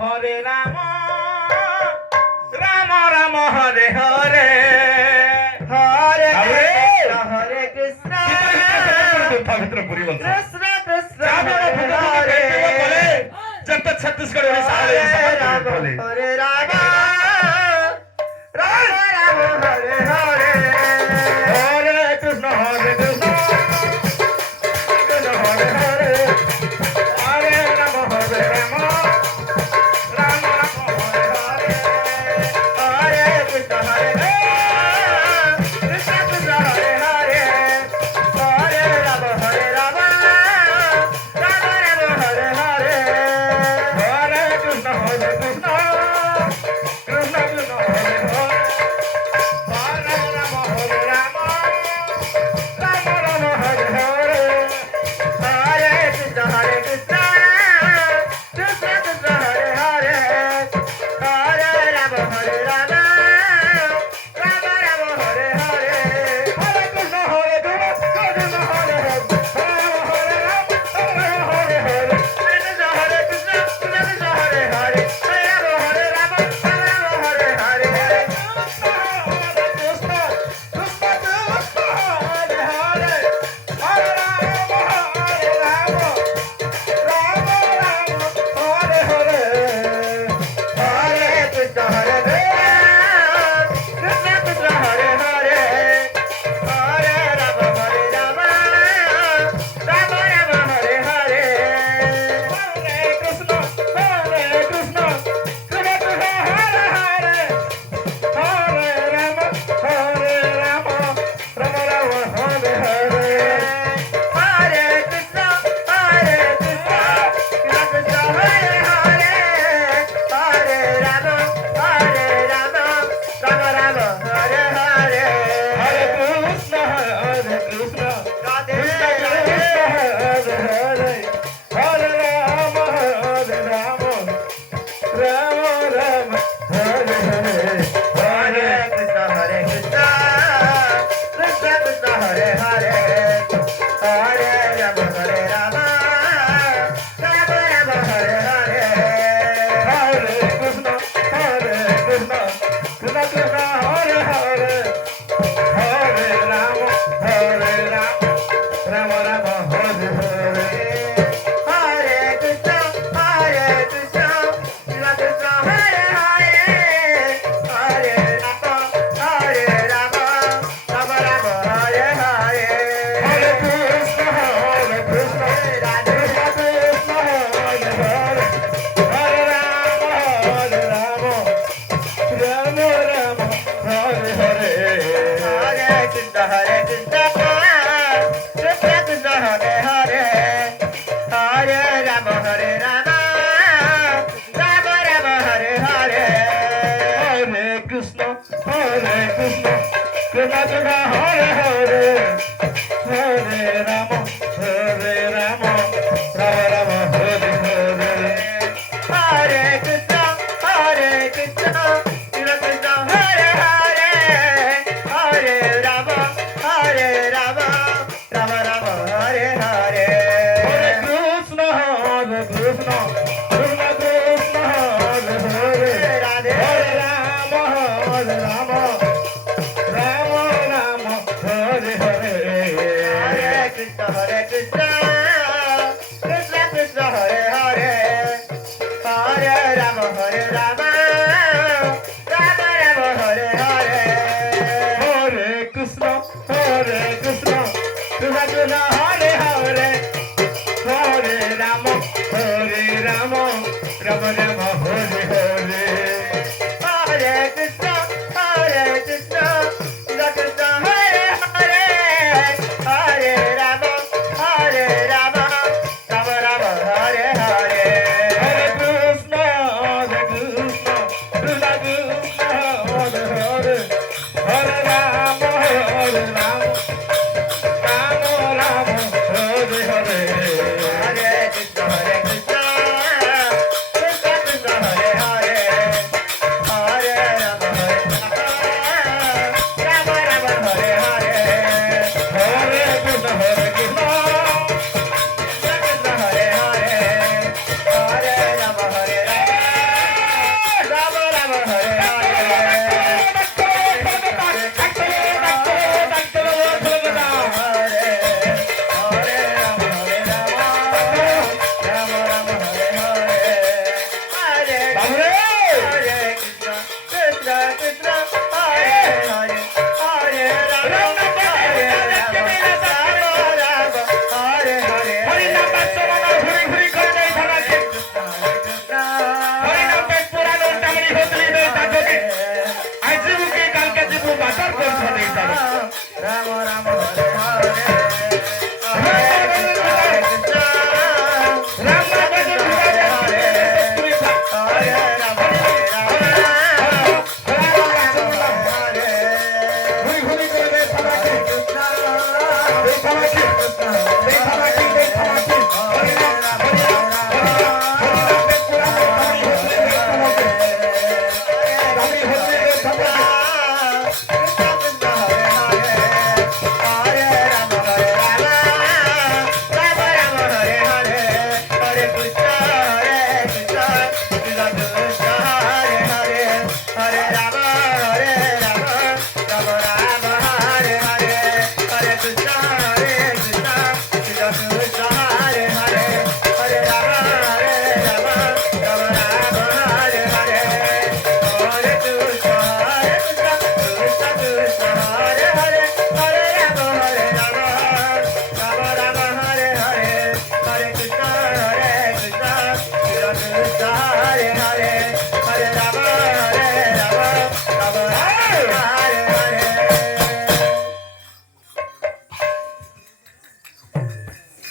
হরে রাম রাম রাম হরে হরে হরে হরে হরে কৃষ্ণ পবিত্র পুরী বলছে কৃষ্ণ কৃষ্ণ হরে হরে বলে जब तक छत्तीसगढ़ में सारे রাম बोले হরে রাম রাম রাম হরে হরে हरे कृष्ण कृष्ण हरे हरे हरे राम राम राम हरे हरे हरे कृष्ण हरे कृष्ण कृष्ण हरे हरे हरे राम राम राम हरे हरे हरे कृष्ण कृष्ण कृष्ण कृष्ण हरे हरे हरे राम राम राम हरे हरे हरे कृष्ण कृष्ण कृष्ण हरे हरे हरे राम राम राम राम हरे हरे हरे कृष्ण कृष्ण हरे हरे हरे राम हरे हरे कृष्ण हरे कृष्ण कृष्ण हरे हरे हरे राम हरे हरे हरे कृष्ण हरे कृष्ण कृष्ण हरे हरे हरे राम राम हरे हरे हरे कृष्ण कृष्ण कृष्ण हरे हरे हरे राम राम राम हरे हरे राधे हरे कृष्ण कृष्ण कृष्ण हरे हरे हरे राम राम राम हरे हरे हरे कृष्ण कृष्ण कृष्ण हरे हरे हरे राम राम हरे हरे राधे हरे कृष्ण कृष्ण कृष्ण हरे हरे हरे राम राम राम हरे हरे कृष्ण कृष्ण हरे हरे हरे राम राम राम हरे हरे हरे कृष्ण कृष्ण कृष्ण हरे हरे हरे राम राम राम हरे हरे हरे कृष्ण कृष्ण कृष्ण हरे हरे राधे हरे राम राम राम हरे हरे हरे कृष्ण कृष्ण कृष्ण हरे हरे हरे राम राम हरे हरे हरे कृष्ण कृष्ण कृष्ण हरे हरे हरे राम राम राम